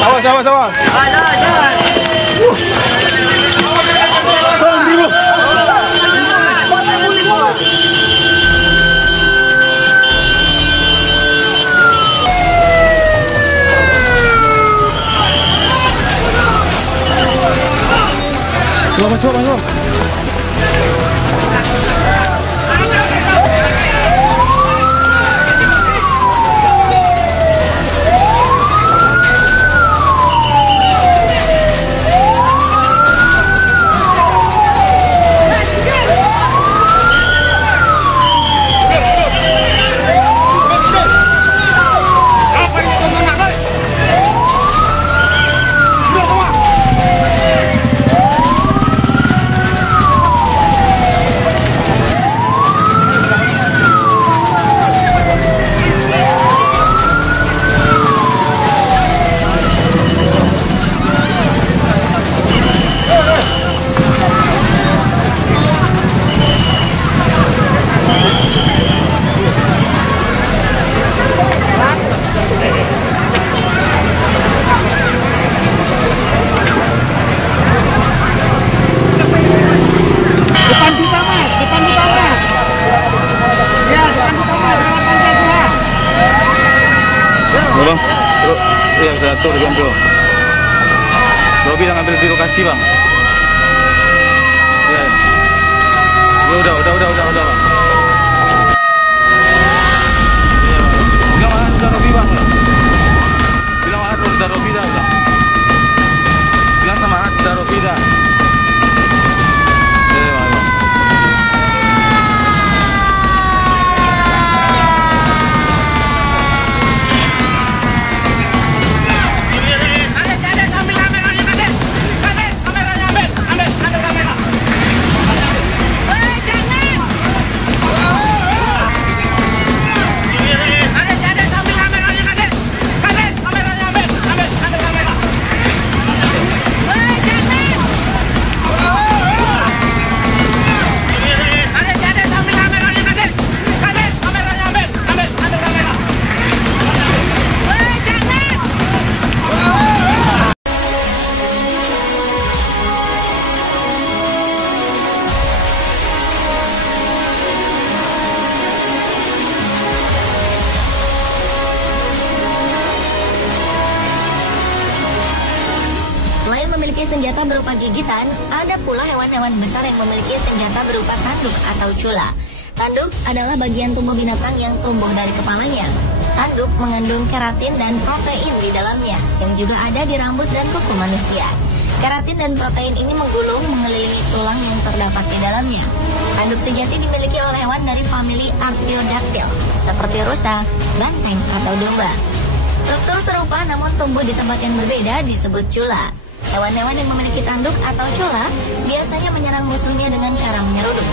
Awas, awas, awas. Masuk. Iya, sudah atur bang bro. Bro bilang ambil di lokasi bang. Ya, ya udah bang. Iya, bilang mana sudah Robi bang. Bilang mana sudah Robi dah. Bilang sama mana sudah Robi dah. Selain memiliki senjata berupa gigitan, ada pula hewan-hewan besar yang memiliki senjata berupa tanduk atau cula. Tanduk adalah bagian tubuh binatang yang tumbuh dari kepalanya. Tanduk mengandung keratin dan protein di dalamnya, yang juga ada di rambut dan kuku manusia. Keratin dan protein ini menggulung mengelilingi tulang yang terdapat di dalamnya. Tanduk sejati dimiliki oleh hewan dari famili Artiodactyl, seperti rusa, banteng, atau domba. Struktur serupa namun tumbuh di tempat yang berbeda disebut cula. Hewan-hewan yang memiliki tanduk atau cula biasanya menyerang musuhnya dengan cara menyeruduk.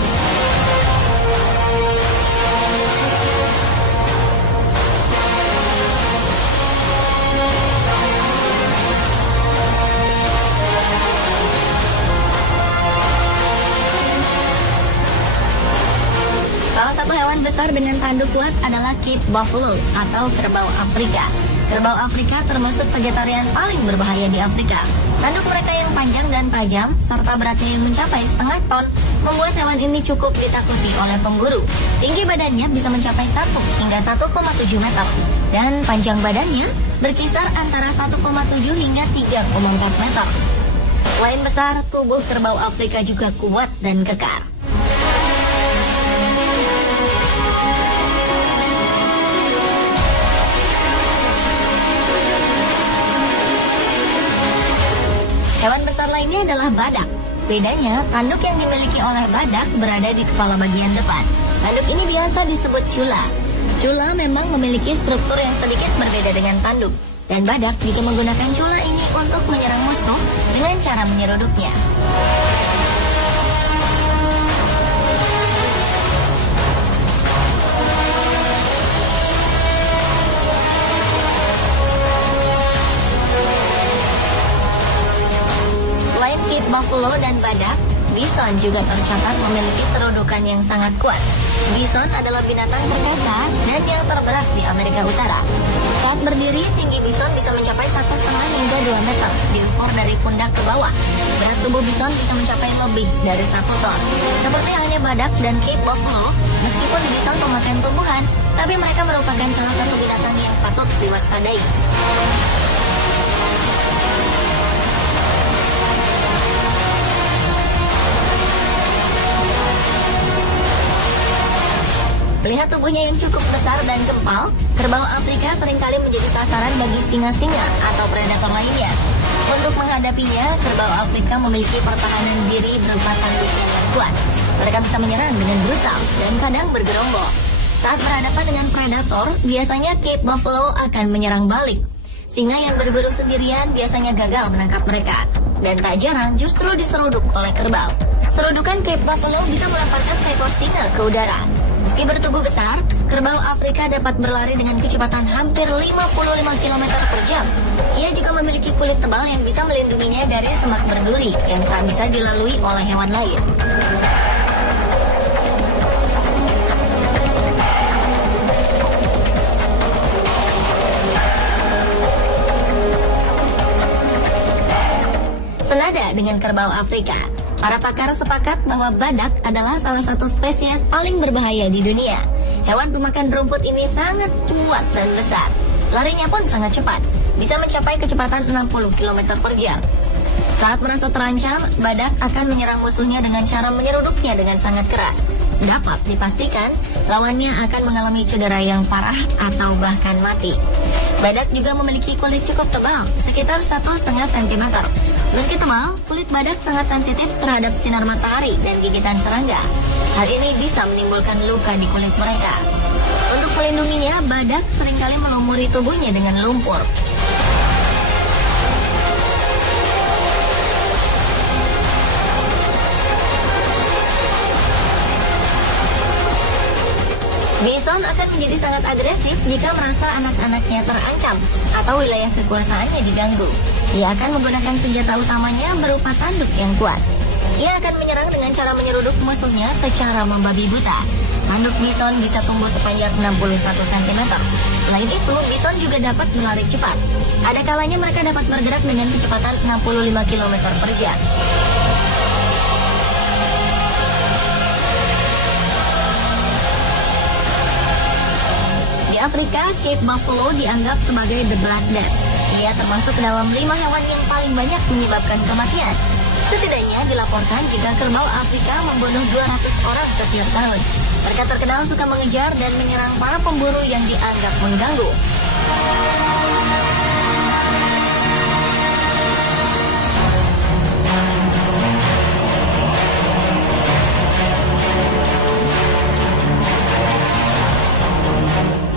Salah satu hewan besar dengan tanduk kuat adalah kit buffalo atau kerbau Afrika. Kerbau Afrika termasuk vegetarian paling berbahaya di Afrika. Tanduk mereka yang panjang dan tajam, serta beratnya yang mencapai setengah ton, membuat hewan ini cukup ditakuti oleh pemburu. Tinggi badannya bisa mencapai 1 hingga 1,7 meter, dan panjang badannya berkisar antara 1,7 hingga 3,4 meter. Selain besar, tubuh kerbau Afrika juga kuat dan kekar. Hewan besar lainnya adalah badak. Bedanya, tanduk yang dimiliki oleh badak berada di kepala bagian depan. Tanduk ini biasa disebut cula. Cula memang memiliki struktur yang sedikit berbeda dengan tanduk. Dan badak juga menggunakan cula ini untuk menyerang musuh dengan cara menyeruduknya. Selain kit buffalo dan badak, bison juga tercatat memiliki serodokan yang sangat kuat. Bison adalah binatang perkasa dan yang terberat di Amerika Utara. Saat berdiri, tinggi bison bisa mencapai 1,5 hingga 2 meter, diukur dari pundak ke bawah. Berat tubuh bison bisa mencapai lebih dari 1 ton. Seperti halnya badak dan Cape Buffalo, meskipun bison pemakan tumbuhan, tapi mereka merupakan salah satu binatang yang patut diwaspadai. Melihat tubuhnya yang cukup besar dan gempal, kerbau Afrika seringkali menjadi sasaran bagi singa-singa atau predator lainnya. Untuk menghadapinya, kerbau Afrika memiliki pertahanan diri berupa tanduknya yang kuat. Mereka bisa menyerang dengan brutal dan kadang bergerombol. Saat berhadapan dengan predator, biasanya Cape Buffalo akan menyerang balik. Singa yang berburu sendirian biasanya gagal menangkap mereka, dan tak jarang justru diseruduk oleh kerbau. Serudukan Cape Buffalo bisa melemparkan seekor singa ke udara. Meski bertubuh besar, kerbau Afrika dapat berlari dengan kecepatan hampir 55 km per jam. Ia juga memiliki kulit tebal yang bisa melindunginya dari semak berduri yang tak bisa dilalui oleh hewan lain. Senada dengan kerbau Afrika, para pakar sepakat bahwa badak adalah salah satu spesies paling berbahaya di dunia. Hewan pemakan rumput ini sangat kuat dan besar. Larinya pun sangat cepat, bisa mencapai kecepatan 60 km per jam. Saat merasa terancam, badak akan menyerang musuhnya dengan cara menyeruduknya dengan sangat keras. Dapat dipastikan, lawannya akan mengalami cedera yang parah atau bahkan mati. Badak juga memiliki kulit cukup tebal, sekitar 1,5 cm. Meski tebal, kulit badak sangat sensitif terhadap sinar matahari dan gigitan serangga. Hal ini bisa menimbulkan luka di kulit mereka. Untuk melindunginya, badak seringkali melumuri tubuhnya dengan lumpur. Bison akan menjadi sangat agresif jika merasa anak-anaknya terancam atau wilayah kekuasaannya diganggu. Ia akan menggunakan senjata utamanya berupa tanduk yang kuat. Ia akan menyerang dengan cara menyeruduk musuhnya secara membabi buta. Tanduk bison bisa tumbuh sepanjang 61 cm. Selain itu, bison juga dapat berlari cepat. Ada kalanya mereka dapat bergerak dengan kecepatan 65 km per jam. Di Afrika, Cape Buffalo dianggap sebagai the Black Death. Ia termasuk dalam 5 hewan yang paling banyak menyebabkan kematian. Setidaknya dilaporkan jika kerbau Afrika membunuh 200 orang setiap tahun. Mereka terkenal suka mengejar dan menyerang para pemburu yang dianggap mengganggu.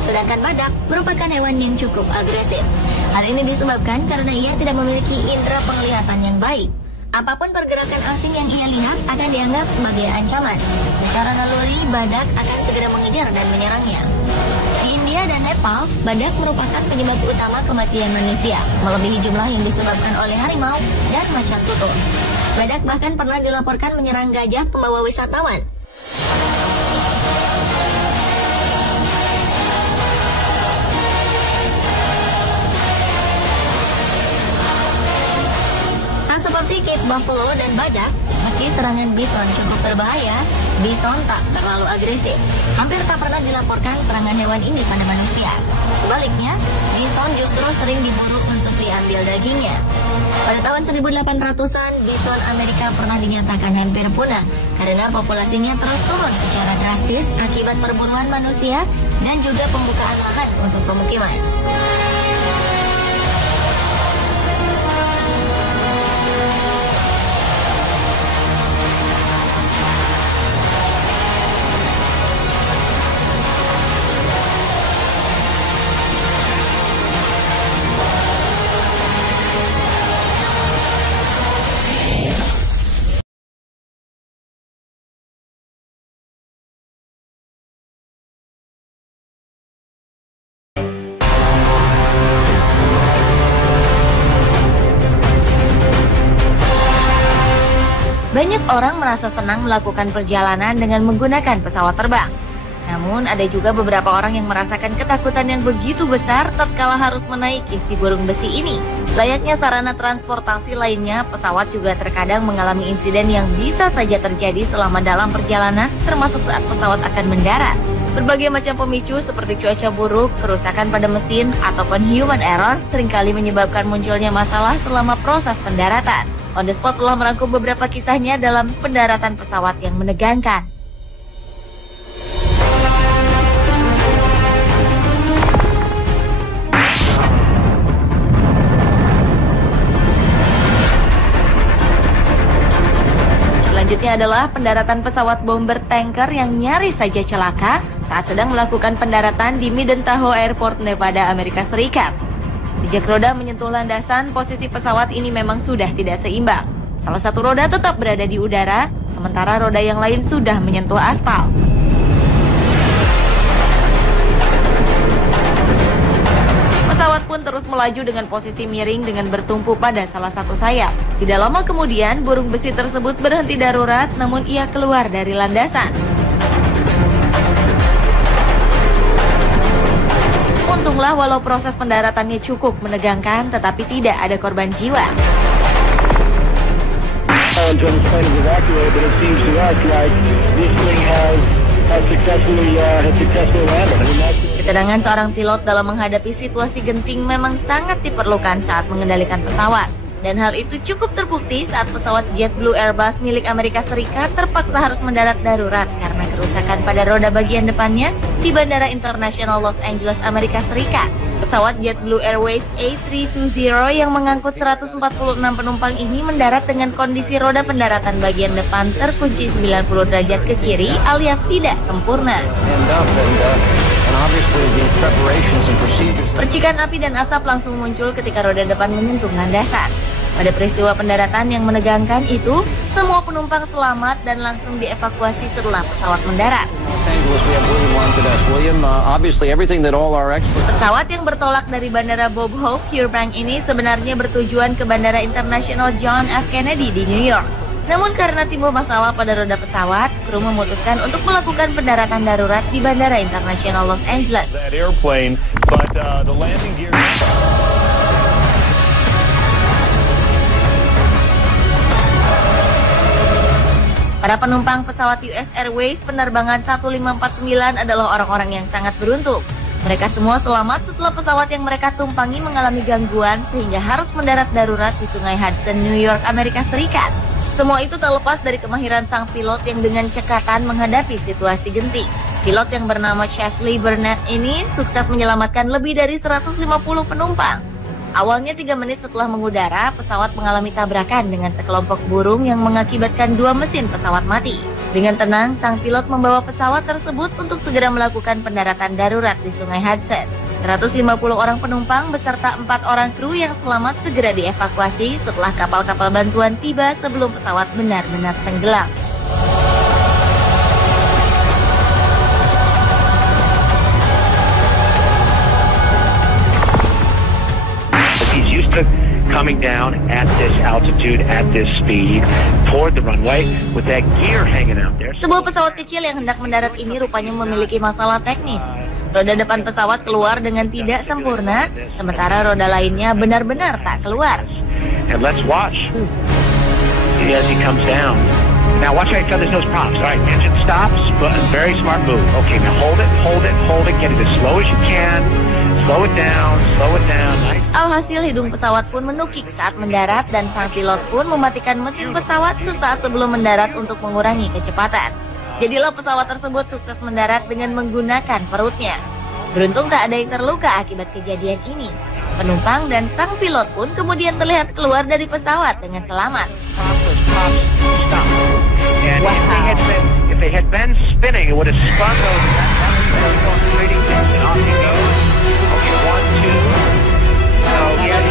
Sedangkan badak merupakan hewan yang cukup agresif. Hal ini disebabkan karena ia tidak memiliki indera penglihatan yang baik. Apapun pergerakan asing yang ia lihat akan dianggap sebagai ancaman. Secara naluri, badak akan segera mengejar dan menyerangnya. Di India dan Nepal, badak merupakan penyebab utama kematian manusia, melebihi jumlah yang disebabkan oleh harimau dan macan tutul. Badak bahkan pernah dilaporkan menyerang gajah pembawa wisatawan. Seperti Cape Buffalo dan badak, meski serangan bison cukup berbahaya, bison tak terlalu agresif. Hampir tak pernah dilaporkan serangan hewan ini pada manusia. Sebaliknya, bison justru sering diburu untuk diambil dagingnya. Pada tahun 1800-an, bison Amerika pernah dinyatakan hampir punah karena populasinya terus turun secara drastis akibat perburuan manusia dan juga pembukaan lahan untuk pemukiman. Banyak orang merasa senang melakukan perjalanan dengan menggunakan pesawat terbang. Namun ada juga beberapa orang yang merasakan ketakutan yang begitu besar tatkala harus menaiki si burung besi ini. Layaknya sarana transportasi lainnya, pesawat juga terkadang mengalami insiden yang bisa saja terjadi selama dalam perjalanan, termasuk saat pesawat akan mendarat. Berbagai macam pemicu seperti cuaca buruk, kerusakan pada mesin, ataupun human error seringkali menyebabkan munculnya masalah selama proses pendaratan. On the Spot telah merangkum beberapa kisahnya dalam pendaratan pesawat yang menegangkan. Selanjutnya adalah pendaratan pesawat bomber tanker yang nyaris saja celaka saat sedang melakukan pendaratan di Midden-Tahoe Airport, Nevada, Amerika Serikat. Sejak roda menyentuh landasan, posisi pesawat ini memang sudah tidak seimbang. Salah satu roda tetap berada di udara, sementara roda yang lain sudah menyentuh aspal. Pesawat pun terus melaju dengan posisi miring dengan bertumpu pada salah satu sayap. Tidak lama kemudian, burung besi tersebut berhenti darurat, namun ia keluar dari landasan. Untunglah walau proses pendaratannya cukup menegangkan, tetapi tidak ada korban jiwa. Ketenangan seorang pilot dalam menghadapi situasi genting memang sangat diperlukan saat mengendalikan pesawat. Dan hal itu cukup terbukti saat pesawat JetBlue Airbus milik Amerika Serikat terpaksa harus mendarat darurat karena kerusakan pada roda bagian depannya di Bandara Internasional Los Angeles, Amerika Serikat. Pesawat JetBlue Airways A320 yang mengangkut 146 penumpang ini mendarat dengan kondisi roda pendaratan bagian depan terkunci 90 derajat ke kiri alias tidak sempurna. Percikan api dan asap langsung muncul ketika roda depan menyentuh landasan. Pada peristiwa pendaratan yang menegangkan itu, semua penumpang selamat dan langsung dievakuasi setelah pesawat mendarat. Pesawat yang bertolak dari Bandara Bob Hope, Fairbanks ini sebenarnya bertujuan ke Bandara Internasional John F. Kennedy di New York. Namun karena timbul masalah pada roda pesawat, kru memutuskan untuk melakukan pendaratan darurat di Bandara Internasional Los Angeles. Para penumpang pesawat US Airways penerbangan 1549 adalah orang-orang yang sangat beruntung. Mereka semua selamat setelah pesawat yang mereka tumpangi mengalami gangguan sehingga harus mendarat darurat di Sungai Hudson, New York, Amerika Serikat. Semua itu tak lepas dari kemahiran sang pilot yang dengan cekatan menghadapi situasi genting. Pilot yang bernama Chesley Burnett ini sukses menyelamatkan lebih dari 150 penumpang. Awalnya 3 menit setelah mengudara, pesawat mengalami tabrakan dengan sekelompok burung yang mengakibatkan 2 mesin pesawat mati. Dengan tenang, sang pilot membawa pesawat tersebut untuk segera melakukan pendaratan darurat di Sungai Hudson. 150 orang penumpang beserta 4 orang kru yang selamat segera dievakuasi setelah kapal-kapal bantuan tiba sebelum pesawat benar-benar tenggelam. Coming down at this altitude, at this speed, toward the runway, with that gear hanging out there. Sebuah pesawat kecil yang hendak mendarat ini rupanya memiliki masalah teknis. Roda depan pesawat keluar dengan tidak sempurna, sementara roda lainnya benar-benar tak keluar. And let's watch as he comes down. Now watch how he does those props. All right, engine stops, but very smart move. Okay, now hold it, get it as slow as you can. Slow it down, nice. Alhasil hidung pesawat pun menukik saat mendarat dan sang pilot pun mematikan mesin pesawat sesaat sebelum mendarat untuk mengurangi kecepatan. Jadilah pesawat tersebut sukses mendarat dengan menggunakan perutnya. Beruntung tak ada yang terluka akibat kejadian ini. Penumpang dan sang pilot pun kemudian terlihat keluar dari pesawat dengan selamat. And if they had been spinning, it would have spun those. And off you go. Okay, 1, 2. Oh, yeah.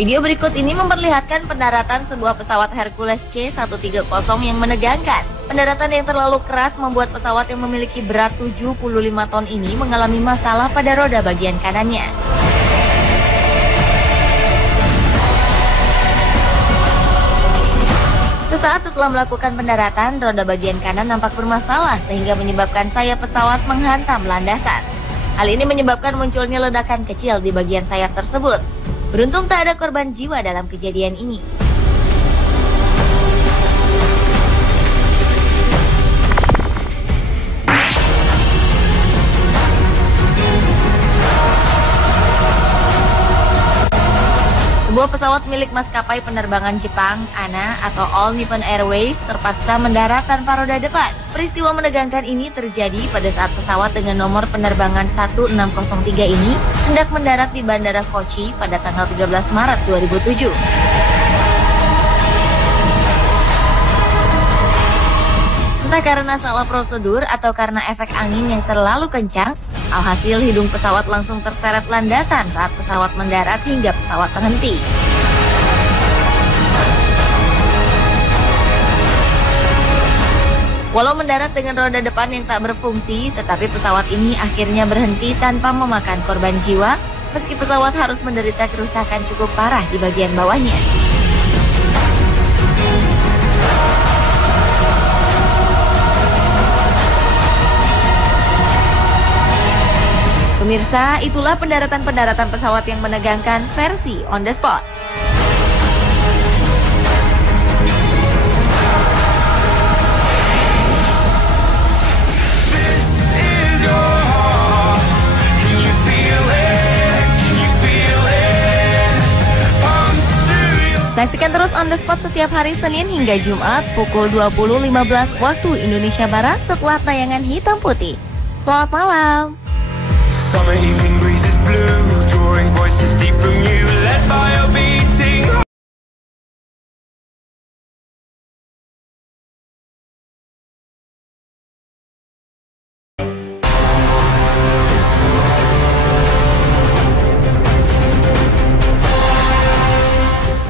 Video berikut ini memperlihatkan pendaratan sebuah pesawat Hercules C-130 yang menegangkan. Pendaratan yang terlalu keras membuat pesawat yang memiliki berat 75 ton ini mengalami masalah pada roda bagian kanannya. Sesaat setelah melakukan pendaratan, roda bagian kanan nampak bermasalah sehingga menyebabkan sayap pesawat menghantam landasan. Hal ini menyebabkan munculnya ledakan kecil di bagian sayap tersebut. Beruntung tak ada korban jiwa dalam kejadian ini. Sebuah pesawat milik maskapai penerbangan Jepang, ANA atau All Nippon Airways, terpaksa mendarat tanpa roda depan. Peristiwa menegangkan ini terjadi pada saat pesawat dengan nomor penerbangan 1603 ini hendak mendarat di Bandara Kochi pada tanggal 13 Maret 2007. Entah karena salah prosedur atau karena efek angin yang terlalu kencang, alhasil hidung pesawat langsung terseret landasan saat pesawat mendarat hingga pesawat terhenti. Walau mendarat dengan roda depan yang tak berfungsi, tetapi pesawat ini akhirnya berhenti tanpa memakan korban jiwa, meski pesawat harus menderita kerusakan cukup parah di bagian bawahnya. Pemirsa, itulah pendaratan-pendaratan pesawat yang menegangkan versi On The Spot. Saksikan terus On The Spot setiap hari Senin hingga Jumat pukul 20.15 waktu Indonesia Barat setelah tayangan Hitam Putih. Selamat malam. Summer evening breeze is blue, drawing voices deep from you, led by a beating.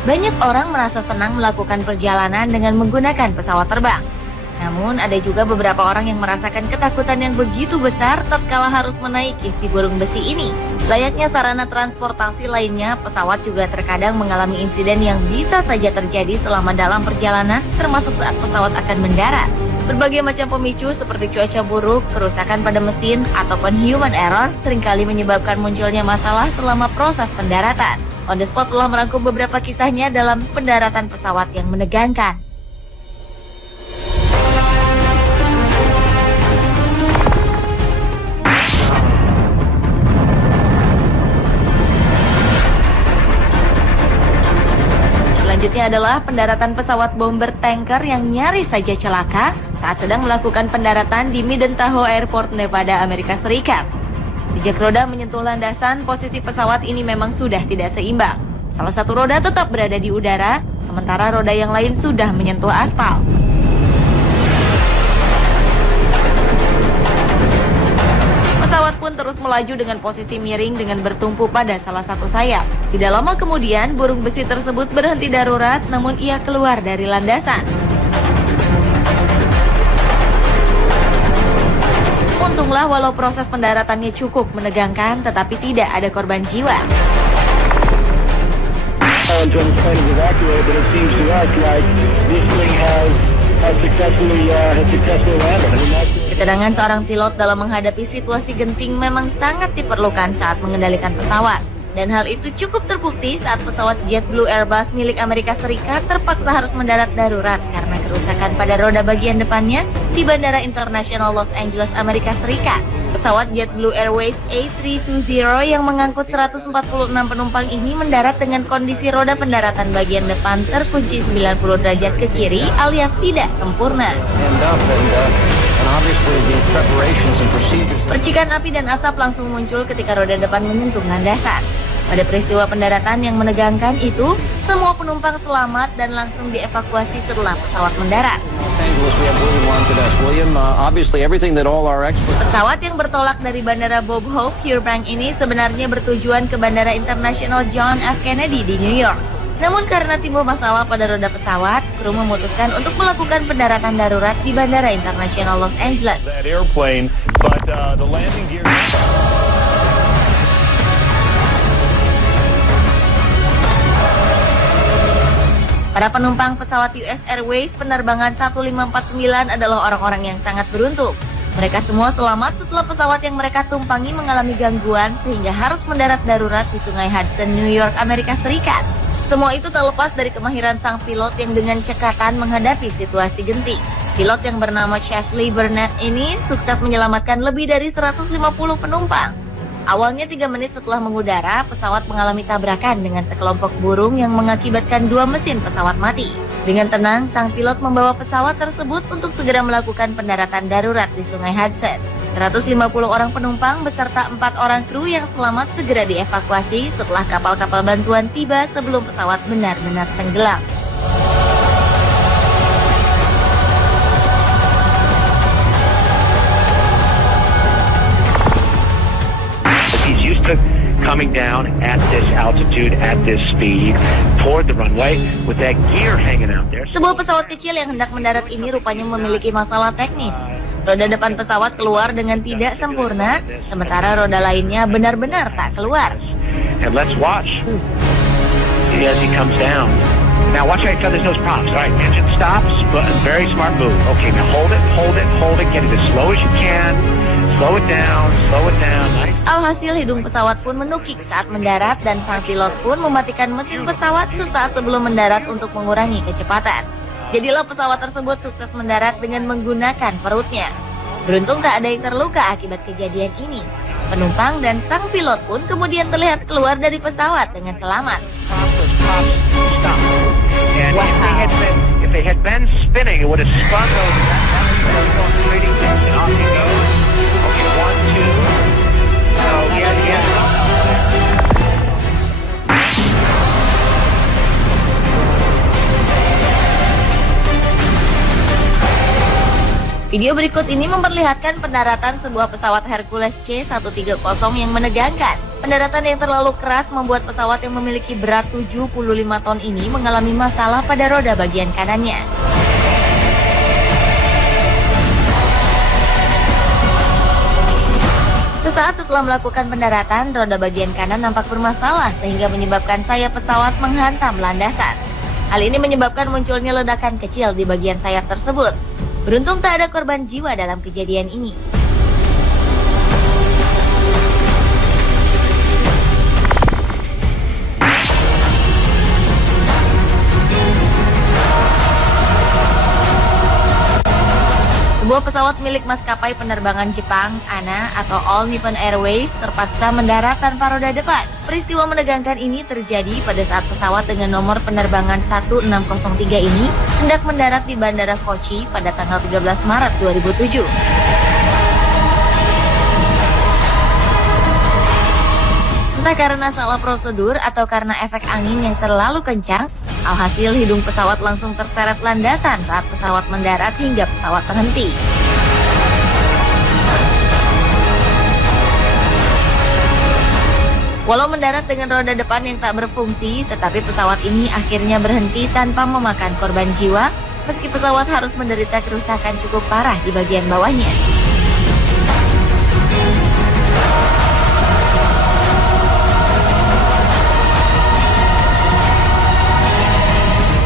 Banyak orang merasa senang melakukan perjalanan dengan menggunakan pesawat terbang. Namun ada juga beberapa orang yang merasakan ketakutan yang begitu besar tatkala harus menaiki si burung besi ini. Layaknya sarana transportasi lainnya, pesawat juga terkadang mengalami insiden yang bisa saja terjadi selama dalam perjalanan, termasuk saat pesawat akan mendarat. Berbagai macam pemicu seperti cuaca buruk, kerusakan pada mesin, ataupun human error seringkali menyebabkan munculnya masalah selama proses pendaratan. On The Spot telah merangkum beberapa kisahnya dalam pendaratan pesawat yang menegangkan. Selanjutnya adalah pendaratan pesawat bomber tanker yang nyaris saja celaka saat sedang melakukan pendaratan di Idaho Airport, Nevada, Amerika Serikat. Sejak roda menyentuh landasan, posisi pesawat ini memang sudah tidak seimbang. Salah satu roda tetap berada di udara, sementara roda yang lain sudah menyentuh aspal. Pesawat pun terus melaju dengan posisi miring dengan bertumpu pada salah satu sayap. Tidak lama kemudian, burung besi tersebut berhenti darurat, namun ia keluar dari landasan. Untunglah walau proses pendaratannya cukup menegangkan, tetapi tidak ada korban jiwa. Ketenangan seorang pilot dalam menghadapi situasi genting memang sangat diperlukan saat mengendalikan pesawat. Dan hal itu cukup terbukti saat pesawat JetBlue Airbus milik Amerika Serikat terpaksa harus mendarat darurat karena kerusakan pada roda bagian depannya di Bandara Internasional Los Angeles, Amerika Serikat. Pesawat JetBlue Airways A320 yang mengangkut 146 penumpang ini mendarat dengan kondisi roda pendaratan bagian depan terkunci 90 derajat ke kiri alias tidak sempurna. Percikan api dan asap langsung muncul ketika roda depan menyentuh landasan. Pada peristiwa pendaratan yang menegangkan itu, semua penumpang selamat dan langsung dievakuasi setelah pesawat mendarat. Pesawat yang bertolak dari Bandara Bob Hope, Fairbanks ini sebenarnya bertujuan ke Bandara Internasional John F. Kennedy di New York. Namun karena timbul masalah pada roda pesawat, kru memutuskan untuk melakukan pendaratan darurat di Bandara Internasional Los Angeles. Para penumpang pesawat US Airways penerbangan 1549 adalah orang-orang yang sangat beruntung. Mereka semua selamat setelah pesawat yang mereka tumpangi mengalami gangguan sehingga harus mendarat darurat di Sungai Hudson, New York, Amerika Serikat. Semua itu tak lepas dari kemahiran sang pilot yang dengan cekatan menghadapi situasi genting. Pilot yang bernama Chesley Burnett ini sukses menyelamatkan lebih dari 150 penumpang. Awalnya 3 menit setelah mengudara, pesawat mengalami tabrakan dengan sekelompok burung yang mengakibatkan 2 mesin pesawat mati. Dengan tenang, sang pilot membawa pesawat tersebut untuk segera melakukan pendaratan darurat di Sungai Hudson. 150 orang penumpang beserta 4 orang kru yang selamat segera dievakuasi setelah kapal-kapal bantuan tiba sebelum pesawat benar-benar tenggelam. Coming down at this altitude, at this speed, toward the runway, with that gear hanging out there. Sebuah pesawat kecil yang hendak mendarat ini rupanya memiliki masalah teknis. Roda depan pesawat keluar dengan tidak sempurna, sementara roda lainnya benar-benar tak keluar. And let's watch as he comes down. Now watch how he feathers those props. All right, engine stops, but a very smart move. Okay, now hold it, hold it, hold it. Get it as slow as you can. Slow it down, slow it down. Nice. Alhasil hidung pesawat pun menukik saat mendarat dan sang pilot pun mematikan mesin pesawat sesaat sebelum mendarat untuk mengurangi kecepatan. Jadilah pesawat tersebut sukses mendarat dengan menggunakan perutnya. Beruntung tak ada yang terluka akibat kejadian ini. Penumpang dan sang pilot pun kemudian terlihat keluar dari pesawat dengan selamat. And if they had been spinning, it would have spun those. And off he goes. Okay, 1, 2. So he had Video berikut ini memperlihatkan pendaratan sebuah pesawat Hercules C-130 yang menegangkan. Pendaratan yang terlalu keras membuat pesawat yang memiliki berat 75 ton ini mengalami masalah pada roda bagian kanannya. Sesaat setelah melakukan pendaratan, roda bagian kanan nampak bermasalah sehingga menyebabkan sayap pesawat menghantam landasan. Hal ini menyebabkan munculnya ledakan kecil di bagian sayap tersebut. Beruntung tak ada korban jiwa dalam kejadian ini. Sebuah pesawat milik maskapai penerbangan Jepang, ANA atau All Nippon Airways terpaksa mendarat tanpa roda depan. Peristiwa menegangkan ini terjadi pada saat pesawat dengan nomor penerbangan 1603 ini hendak mendarat di Bandara Kochi pada tanggal 13 Maret 2007. Entah karena salah prosedur atau karena efek angin yang terlalu kencang, alhasil hidung pesawat langsung terseret landasan saat pesawat mendarat hingga pesawat terhenti. Walau mendarat dengan roda depan yang tak berfungsi, tetapi pesawat ini akhirnya berhenti tanpa memakan korban jiwa, meski pesawat harus menderita kerusakan cukup parah di bagian bawahnya.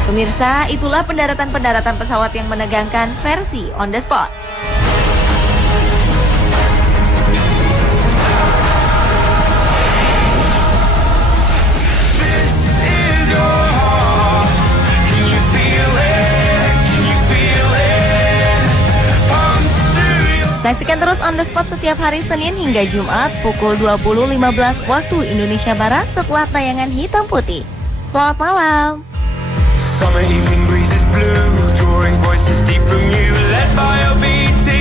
Pemirsa, itulah pendaratan-pendaratan pesawat yang menegangkan versi On The Spot. Saksikan terus On The Spot setiap hari Senin hingga Jumat pukul 20.15 waktu Indonesia Barat setelah tayangan hitam putih. Selamat malam. Summer evening breezes blue, drawing voices deep from you, led by a beating